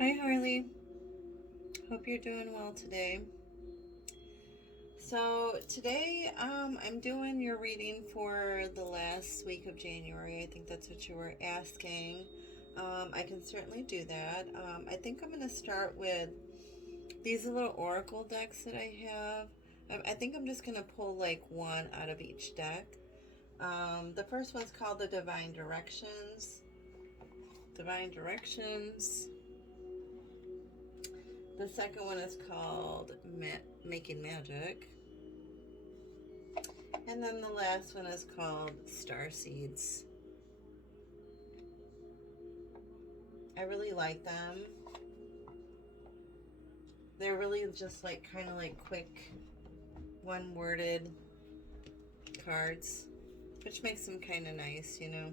Hi Harley, hope you're doing well today. So today I'm doing your reading for the last week of January. I think that's what you were asking. I can certainly do that. I think I'm going to start with these little oracle decks that I have. I think I'm just going to pull like one out of each deck. The first one's called the Divine Directions. Divine Directions. The second one is called Making Magic. And then the last one is called Star Seeds. I really like them. They're really just like kind of like quick, one-worded cards, which makes them kind of nice, you know.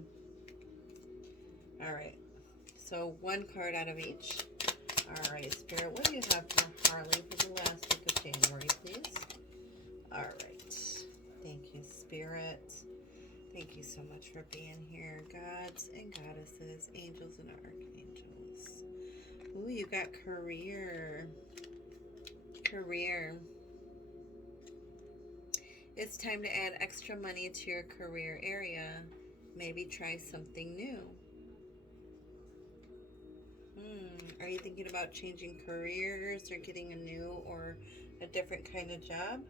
All right, so one card out of each. All right, Spirit, what do you have for Harley for the last week of January, please? All right. Thank you, Spirit. Thank you so much for being here, gods and goddesses, angels and archangels. Ooh, you got career. Career. It's time to add extra money to your career area. Maybe try something new. Are you thinking about changing careers or getting a new or a different kind of job?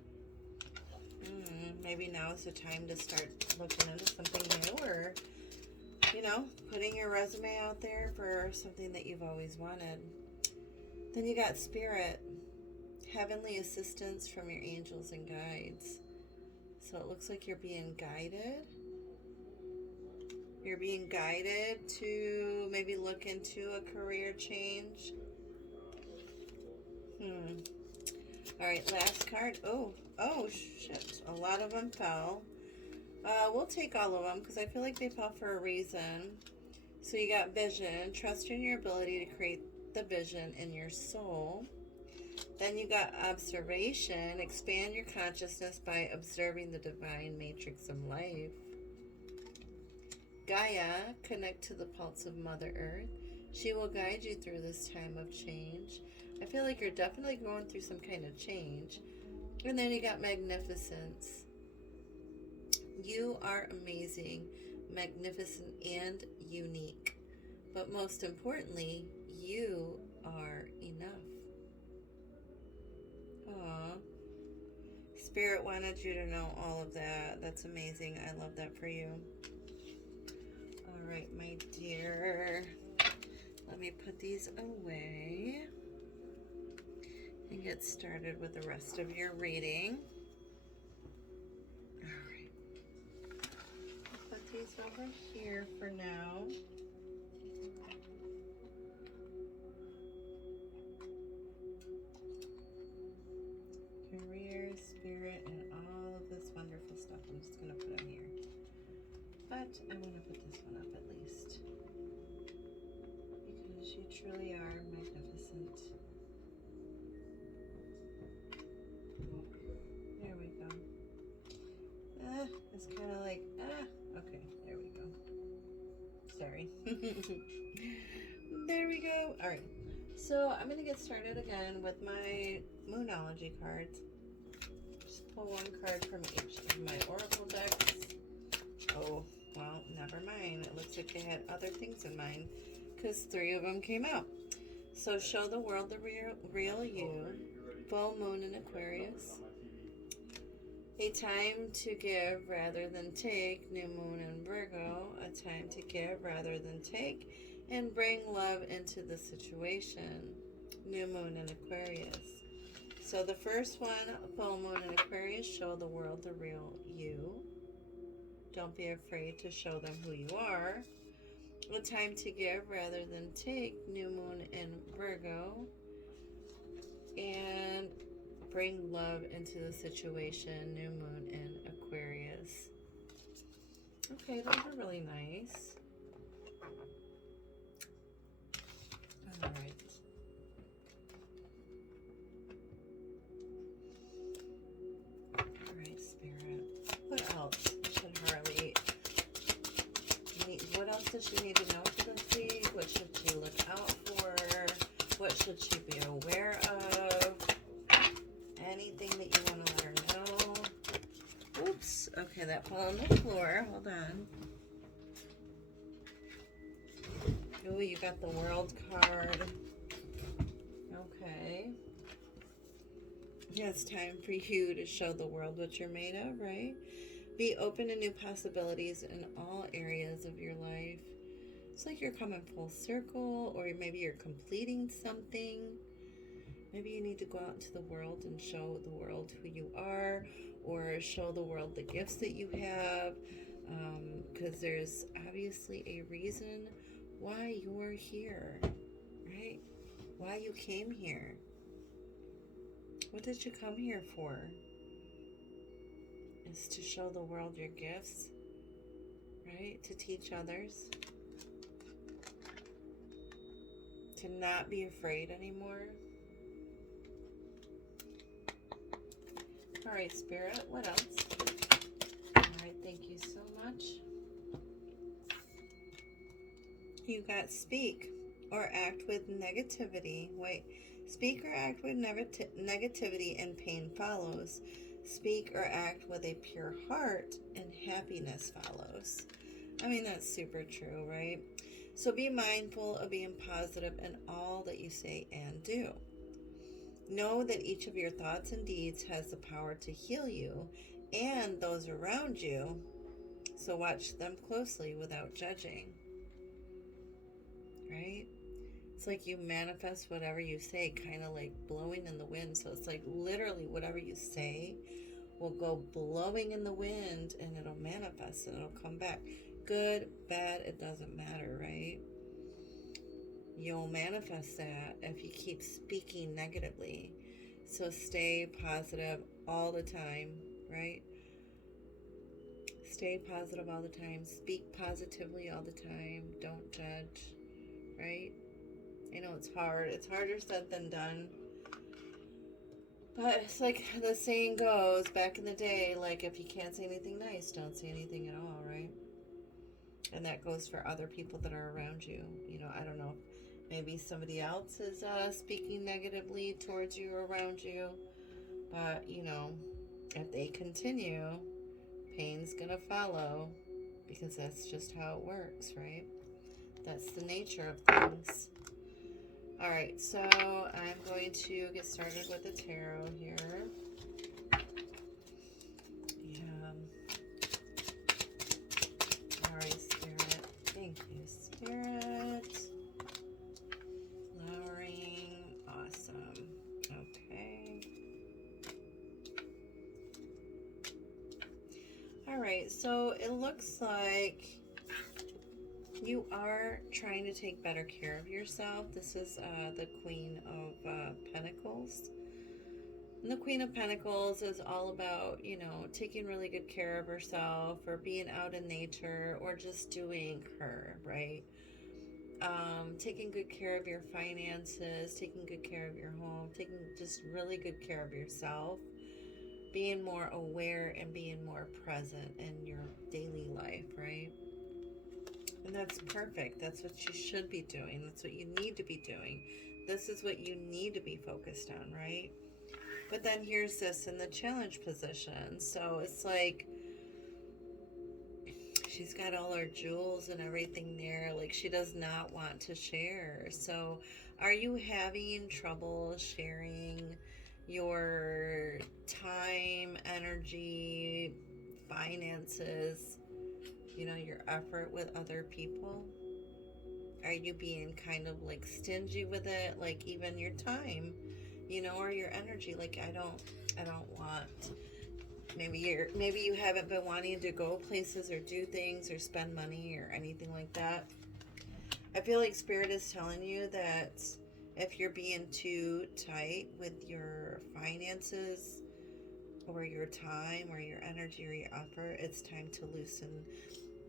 Maybe now is the time to start looking into something new, or, you know, putting your resume out there for something that you've always wanted. Then you got Spirit, heavenly assistance from your angels and guides. So it looks like you're being guided. You're being guided to maybe look into a career change. All right, last card. Oh, shit. A lot of them fell. We'll take all of them because I feel like they fell for a reason. So you got vision. Trust in your ability to create the vision in your soul. Then you got observation. Expand your consciousness by observing the divine matrix of life. Gaia. Connect to the pulse of Mother Earth. She will guide you through this time of change. I feel like you're definitely going through some kind of change. And then you got magnificence. You are amazing, magnificent, and unique. But most importantly, you are enough. Aww. Spirit wanted you to know all of that. That's amazing. I love that for you. All right, my dear. Let me put these away and get started with the rest of your reading. All right. I'll put these over here for now. Career, spirit, and all of this wonderful stuff. I'm just going to put them here. But I want to put this one up at least, because you truly are magnificent. There we go. It's kind of like, okay, there we go. Sorry. There we go. All right. So I'm going to get started again with my Moonology cards. Just pull one card from each of my oracle decks. Oh, well, never mind. It looks like they had other things in mind because 3 of them came out. So show the world the real you. Full moon in Aquarius. A time to give rather than take. New moon in Virgo. A time to give rather than take. And bring love into the situation. New moon in Aquarius. So the first one, full moon in Aquarius, show the world the real you. Don't be afraid to show them who you are. A time to give rather than take. New moon in Virgo. And bring love into the situation. New moon in Aquarius. Okay, those are really nice. All right. All right, Spirit. What else should Harley need? What else does she need to know for this week? What should she look out for? should she be aware of? Anything that you want to let her know? Oops. Okay, that fell on the floor. Hold on. Oh, you got the World card. Okay. Yeah, it's time for you to show the world what you're made of, right? Be open to new possibilities in all areas of your life. It's like you're coming full circle, or maybe you're completing something. Maybe you need to go out into the world and show the world who you are, or show the world the gifts that you have, because there's obviously a reason why you're here, right? Why you came here. What did you come here for? Is to show the world your gifts, right? To teach others. To not be afraid anymore. All right, Spirit, what else? All right, thank you so much. You got speak or act with negativity. Wait, speak or act with negativity and pain follows. Speak or act with a pure heart and happiness follows. I mean, that's super true, right? So be mindful of being positive in all that you say and do. Know that each of your thoughts and deeds has the power to heal you and those around you. So watch them closely without judging. Right? It's like you manifest whatever you say, kind of like blowing in the wind. So it's like literally whatever you say will go blowing in the wind and it'll manifest and it'll come back. Good, bad, it doesn't matter, right? You'll manifest that if you keep speaking negatively. So stay positive all the time, right? Stay positive all the time. Speak positively all the time. Don't judge, right? I know it's hard. It's harder said than done. But it's like the saying goes, back in the day, like if you can't say anything nice, don't say anything at all, right? And that goes for other people that are around you. You know, I don't know. Maybe somebody else is speaking negatively towards you or around you. But, you know, if they continue, pain's going to follow. Because that's just how it works, right? That's the nature of things. All right, so I'm going to get started with the tarot here. Yeah. All right, Spirit. Thank you, Spirit. Flowering. Awesome. Okay. All right, so it looks like you are trying to take better care of yourself. This is the Queen of Pentacles. And the Queen of Pentacles is all about, you know, taking really good care of herself or being out in nature or just doing her, right? Taking good care of your finances, taking good care of your home, taking just really good care of yourself, being more aware and being more present in your daily life, right? And that's perfect. That's what you should be doing. That's what you need to be doing. This is what you need to be focused on, right? But then here's this in the challenge position. So it's like she's got all her jewels and everything there. Like she does not want to share. So are you having trouble sharing your time, energy, finances, you know, your effort with other people? Are you being kind of like stingy with it? Like even your time, you know, or your energy? Like I don't want. Maybe you haven't been wanting to go places or do things or spend money or anything like that. I feel like Spirit is telling you that if you're being too tight with your finances or your time or your energy or your effort, it's time to loosen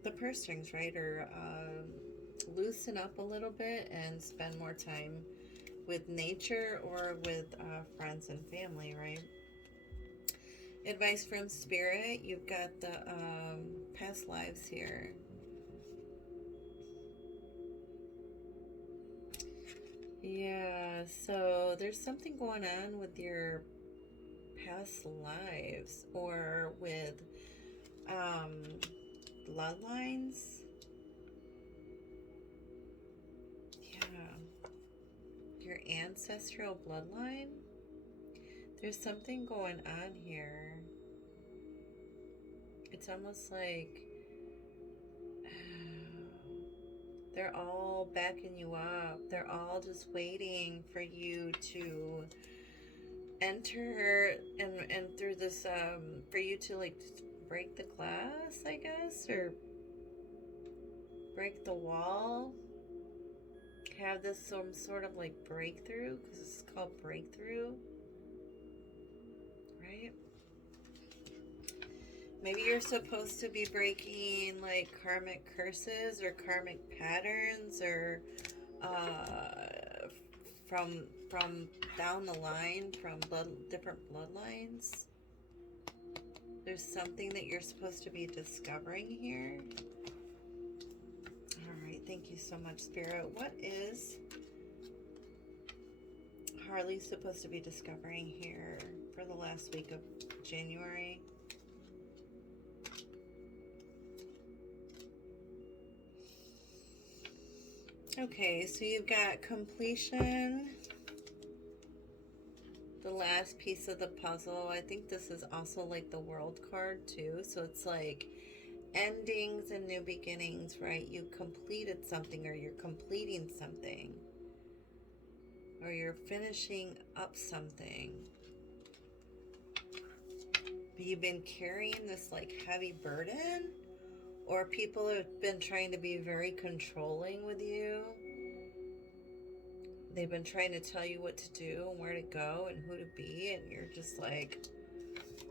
the purse strings, right? Or loosen up a little bit and spend more time with nature or with friends and family, right? Advice from Spirit, you've got the past lives here. Yeah, So there's something going on with your past lives or with bloodlines. Yeah, your ancestral bloodline. There's something going on here. It's almost like they're all backing you up. They're all just waiting for you to enter and through this for you to like break the glass, I guess, or break the wall, have this some sort of like breakthrough, because it's called breakthrough, right? Maybe you're supposed to be breaking like karmic curses or karmic patterns, or from down the line, from different bloodlines. There's something that you're supposed to be discovering here. All right, thank you so much, Spirit. What is Harley supposed to be discovering here for the last week of January? Okay, so you've got completion, the last piece of the puzzle. I think this is also like the World card too. So it's like endings and new beginnings, right? You completed something, or you're completing something, or you're finishing up something. You've been carrying this like heavy burden, or people have been trying to be very controlling with you. They've been trying to tell you what to do and where to go and who to be, and you're just like,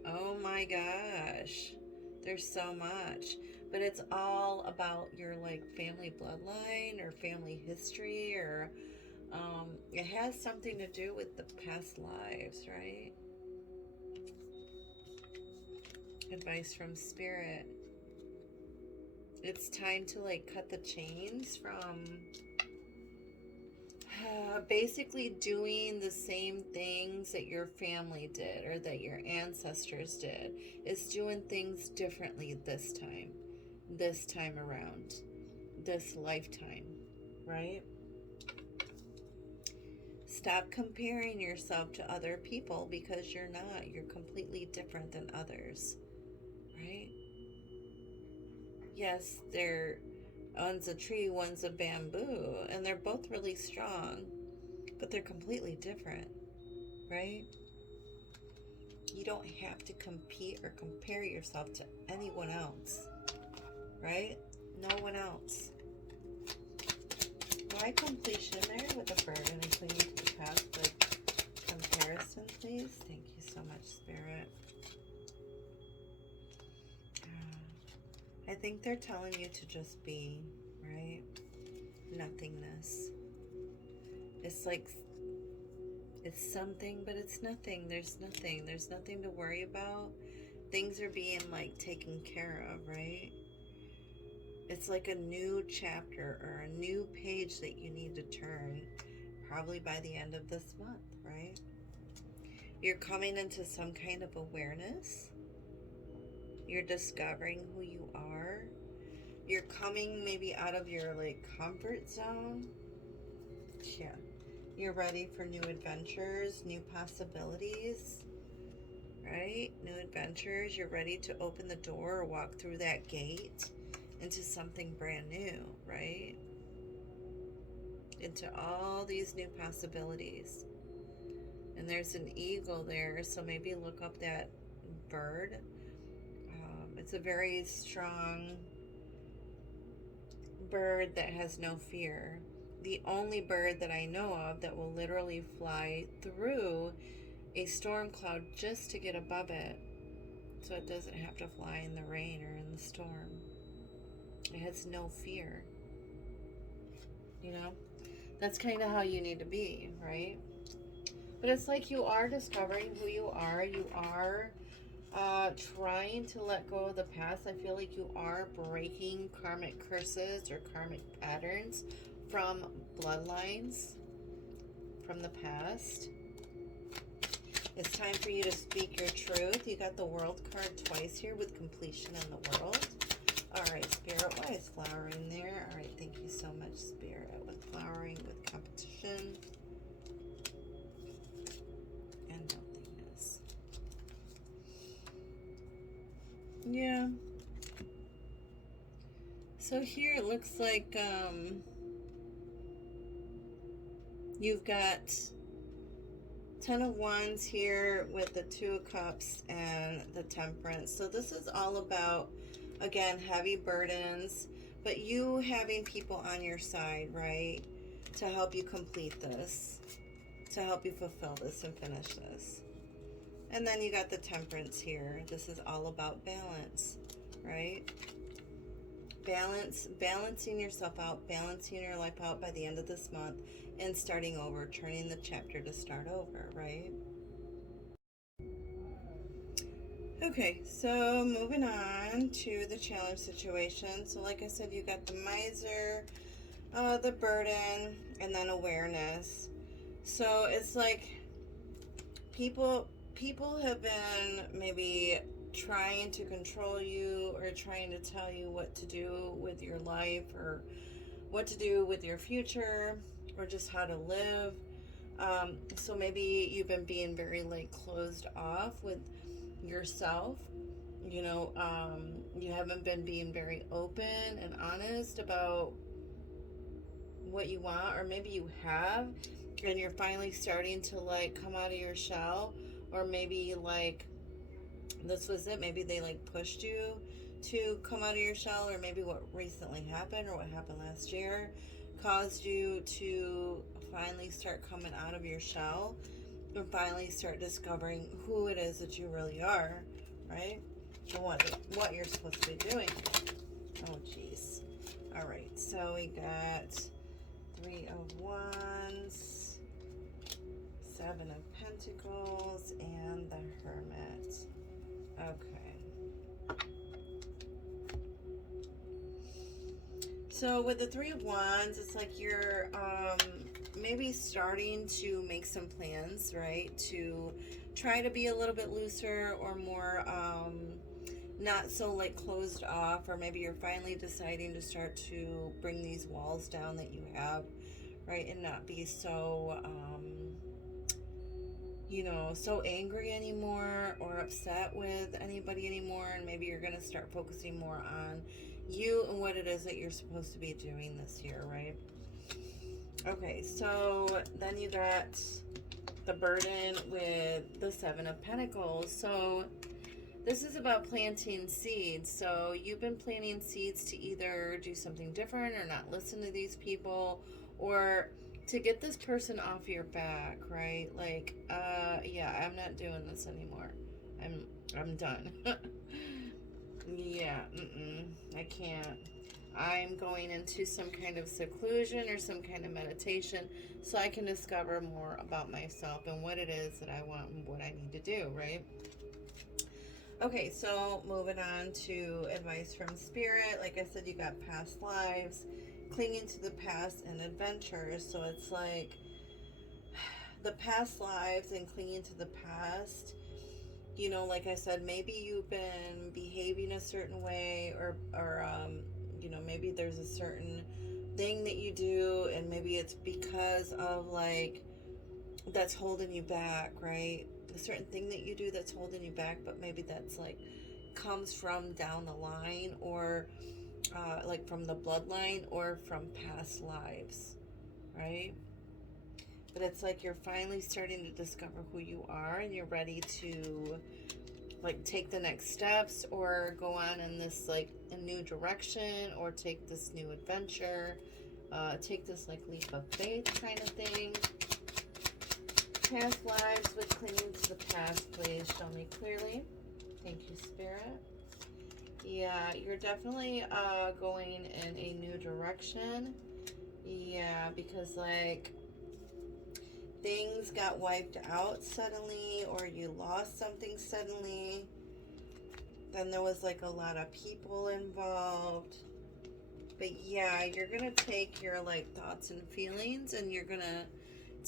oh my gosh, there's so much. But it's all about your like family bloodline or family history, or it has something to do with the past lives, right? Advice from Spirit. It's time to like cut the chains from basically doing the same things that your family did or that your ancestors did. It's doing things differently this time around, this lifetime, right? Stop comparing yourself to other people, because you're not. You're completely different than others, right? Yes, one's a tree, one's a bamboo, and they're both really strong, but they're completely different, right? You don't have to compete or compare yourself to anyone else, right? No one else. Why completion there with a bird and a clinging to the path, like comparison, please? Thank you so much, Spirit. I think they're telling you to just be, right? Nothingness. It's like, it's something, but it's nothing. There's nothing. There's nothing to worry about. Things are being like taken care of, right? It's like a new chapter or a new page that you need to turn, probably by the end of this month, right? You're coming into some kind of awareness. You're discovering who you are. You're coming maybe out of your like comfort zone. Yeah. You're ready for new adventures, new possibilities, right? New adventures. You're ready to open the door or walk through that gate into something brand new, right? Into all these new possibilities. And there's an eagle there, so maybe look up that bird. It's a very strong bird that has no fear. The only bird that I know of that will literally fly through a storm cloud just to get above it, so it doesn't have to fly in the rain or in the storm. It has no fear. You know? That's kind of how you need to be, right? But it's like you are discovering who you are. You are trying to let go of the past. I feel like you are breaking karmic curses or karmic patterns from bloodlines, from the past. It's time for you to speak your truth. You got the World card twice here with completion in the world. All right, Spirit, why is flowering there? All right, thank you so much, Spirit, with flowering, with competition, and nothingness. Yeah. So here it looks like you've got 10 of Wands here with the 2 of Cups and the Temperance. So this is all about, again, heavy burdens, but you having people on your side, right, to help you complete this, to help you fulfill this and finish this. And then you got the Temperance here. This is all about balance, right? Balancing yourself out, balancing your life out by the end of this month, and starting over, turning the chapter to start over, right? Okay, so moving on to the challenge situation. So like I said, you got the Miser, the burden, and then awareness. So it's like people have been maybe trying to control you or trying to tell you what to do with your life or what to do with your future or just how to live. So maybe you've been being very like closed off with yourself. You know, you haven't been being very open and honest about what you want, or maybe you have and you're finally starting to like come out of your shell, or maybe like this was it. Maybe they like pushed you to come out of your shell, or maybe what recently happened or what happened last year caused you to finally start coming out of your shell and finally start discovering who it is that you really are, right? And what you're supposed to be doing. Oh, jeez. All right, so we got 3 of Wands, 7 of Pentacles, and the Hermit. Okay. So with the 3 of Wands, it's like you're maybe starting to make some plans, right? To try to be a little bit looser or more not so like closed off, or maybe you're finally deciding to start to bring these walls down that you have, right? And not be so you know, so angry anymore or upset with anybody anymore. And maybe you're going to start focusing more on you and what it is that you're supposed to be doing this year, right? Okay, so then you got the burden with the 7 of Pentacles. So this is about planting seeds. So you've been planting seeds to either do something different or not listen to these people, or to get this person off your back, right? Like, yeah, I'm not doing this anymore. I'm done. Yeah, I can't. I'm going into some kind of seclusion or some kind of meditation so I can discover more about myself and what it is that I want and what I need to do, right? Okay, so moving on to advice from Spirit. Like I said, you got past lives, clinging to the past, and adventures. So it's like the past lives and clinging to the past. You know, like I said, maybe you've been behaving a certain way, or you know, maybe there's a certain thing that you do, and maybe it's because of like that's holding you back, right? A certain thing that you do that's holding you back, but maybe that's like comes from down the line, or like from the bloodline or from past lives, right? But it's like you're finally starting to discover who you are, and you're ready to like take the next steps or go on in this like a new direction, or take this new adventure, take this like leap of faith kind of thing. Past lives with clinging to the past, please show me clearly. Thank you, Spirit. Yeah, you're definitely going in a new direction. Yeah, because like things got wiped out suddenly, or you lost something suddenly. Then there was like a lot of people involved. But yeah, you're gonna take your like thoughts and feelings, and you're gonna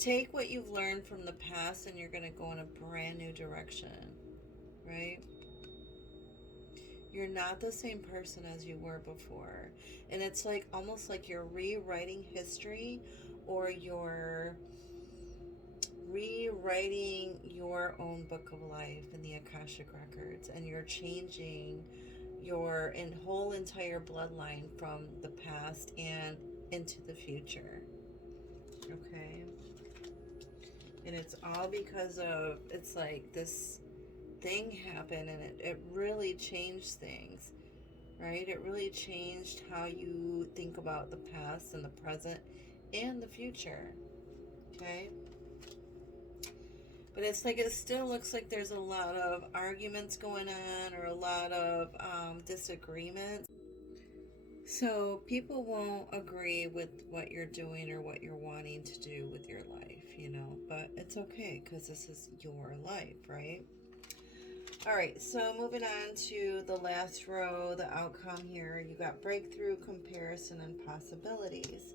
take what you've learned from the past and you're going to go in a brand new direction, right? You're not the same person as you were before. And it's like almost like you're rewriting history, or you're rewriting your own book of life in the Akashic Records, and you're changing your whole entire bloodline from the past and into the future. Okay? And it's all because of, it's like this thing happened, and it really changed things, right? It really changed how you think about the past and the present and the future. Okay? But it's like it still looks like there's a lot of arguments going on, or a lot of disagreements. So people won't agree with what you're doing or what you're wanting to do with your life, but it's okay because this is your life, right? All right, so moving on to the last row, the outcome here, you got breakthrough, comparison, and possibilities.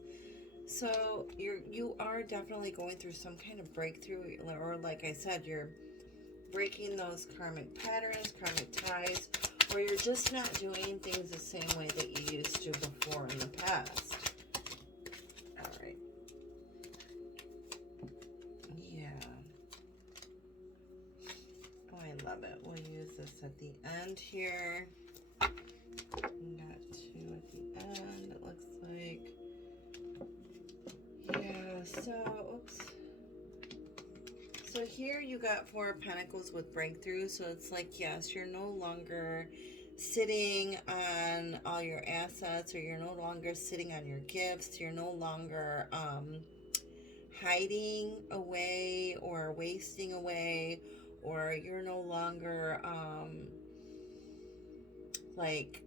So you are definitely going through some kind of breakthrough, or like I said, you're breaking those karmic patterns, karmic ties, or you're just not doing things the same way that you used to before in the past. All right. Yeah. Oh, I love it. We'll use this at the end here. We got 2 at the end, it looks like. Yeah, so, oops. So here you got 4 of Pentacles with breakthrough. So it's like, yes, you're no longer sitting on all your assets, or you're no longer sitting on your gifts. You're no longer hiding away or wasting away, or you're no longer like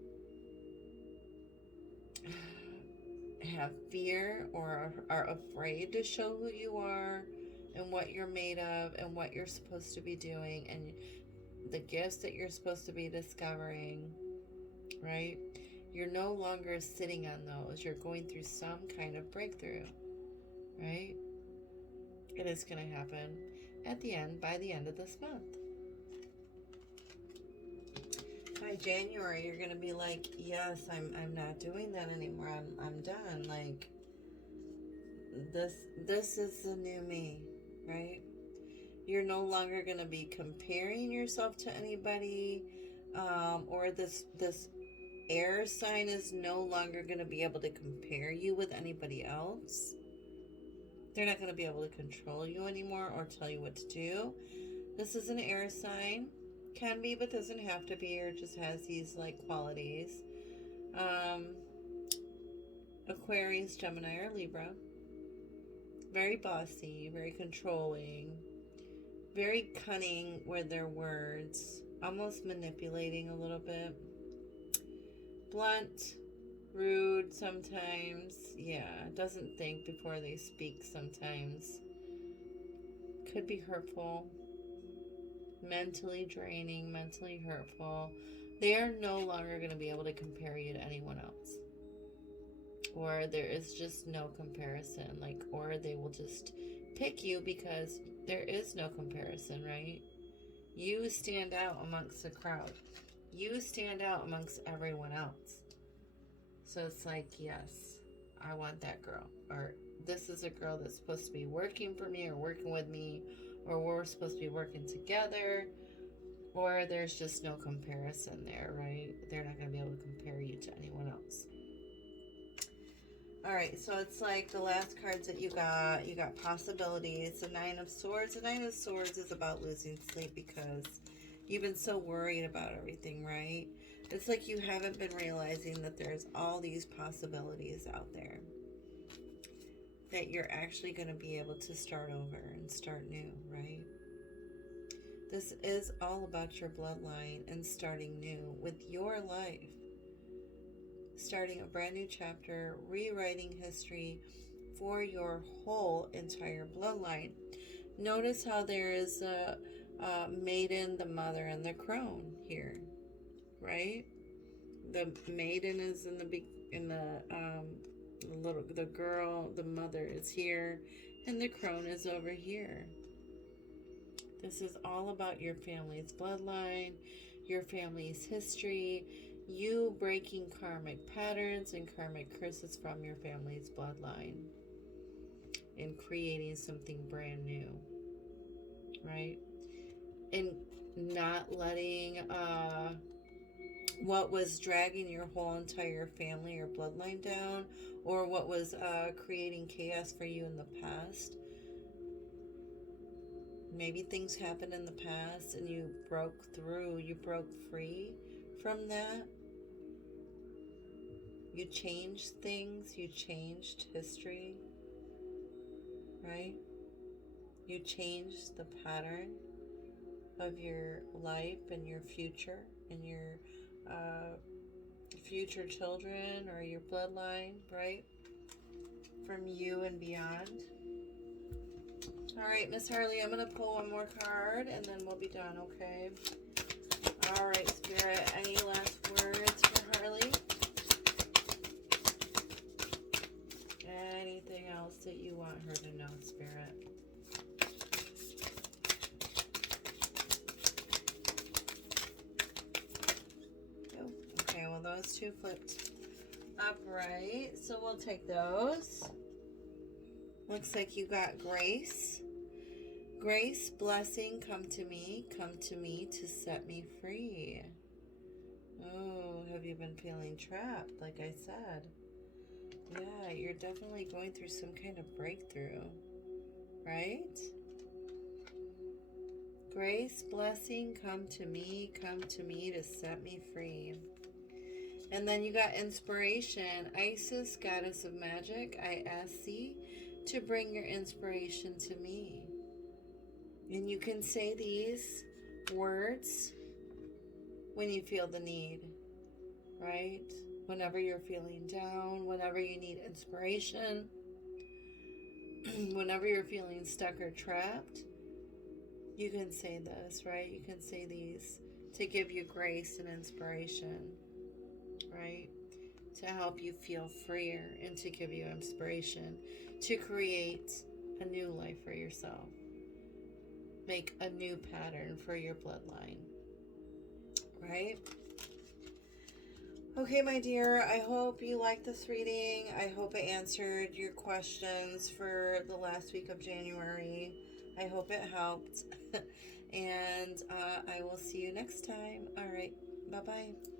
have fear or are afraid to show who you are and what you're made of and what you're supposed to be doing and the gifts that you're supposed to be discovering, right? You're no longer sitting on those. You're going through some kind of breakthrough, right? It is going to happen at the end, by the end of this month. By January, you're going to be like, yes, I'm not doing that anymore. I'm done. Like, this is the new me, right? You're no longer going to be comparing yourself to anybody, or this air sign is no longer going to be able to compare you with anybody else. They're not going to be able to control you anymore or tell you what to do. This is an air sign. Can be, but doesn't have to be, or just has these like qualities. Aquarius, Gemini, or Libra. Very bossy, very controlling, very cunning with their words, almost manipulating a little bit. Blunt, rude sometimes. Yeah, doesn't think before they speak sometimes. Could be hurtful. Mentally draining, mentally hurtful. They are no longer going to be able to compare you to anyone else. Or there is just no comparison. Or they will just pick you because there is no comparison, right? You stand out amongst the crowd. You stand out amongst everyone else. So it's like, yes, I want that girl. Or this is a girl that's supposed to be working for me or working with me, or we're supposed to be working together, or there's just no comparison there, right? They're not going to be able to compare you to anyone else. All right, so it's like the last cards that you got possibilities. The 9 of Swords. The 9 of Swords is about losing sleep because you've been so worried about everything, right? It's like you haven't been realizing that there's all these possibilities out there, that you're actually going to be able to start over and start new, right? This is all about your bloodline and starting new with your life. Starting a brand new chapter, rewriting history for your whole entire bloodline. Notice how there is a maiden, the mother, and the crone here, right? The maiden is the girl, the mother is here, And the crone is over here. This is all about your family's bloodline, your family's history, you breaking karmic patterns and karmic curses from your family's bloodline and creating something brand new, right? And not letting what was dragging your whole entire family or bloodline down, or what was creating chaos for you in the past. Maybe things happened in the past and you broke through, you broke free from that. You changed things, you changed history, right? You changed the pattern of your life and your future and your future children or your bloodline, right? From you and beyond. All right, Miss Harlie, I'm going to pull one more card and then we'll be done, okay? All right, Spirit, any last words for Harlie? Anything else that you want her to know, Spirit? Oh, okay, well, those two flipped upright, so we'll take those. Looks like you got grace. Grace, blessing, come to me to set me free. Oh, have you been feeling trapped, like I said? Yeah, you're definitely going through some kind of breakthrough, right? Grace, blessing, come to me to set me free. And then you got inspiration. Isis, goddess of magic, I ask thee to bring your inspiration to me. And you can say these words when you feel the need, right? Whenever you're feeling down, whenever you need inspiration, whenever you're feeling stuck or trapped, you can say this, right? You can say these to give you grace and inspiration, right? To help you feel freer and to give you inspiration to create a new life for yourself. Make a new pattern for your bloodline, right? Okay, my dear, I hope you liked this reading. I hope it answered your questions for the last week of January. I hope it helped. And I will see you next time. All right, bye-bye.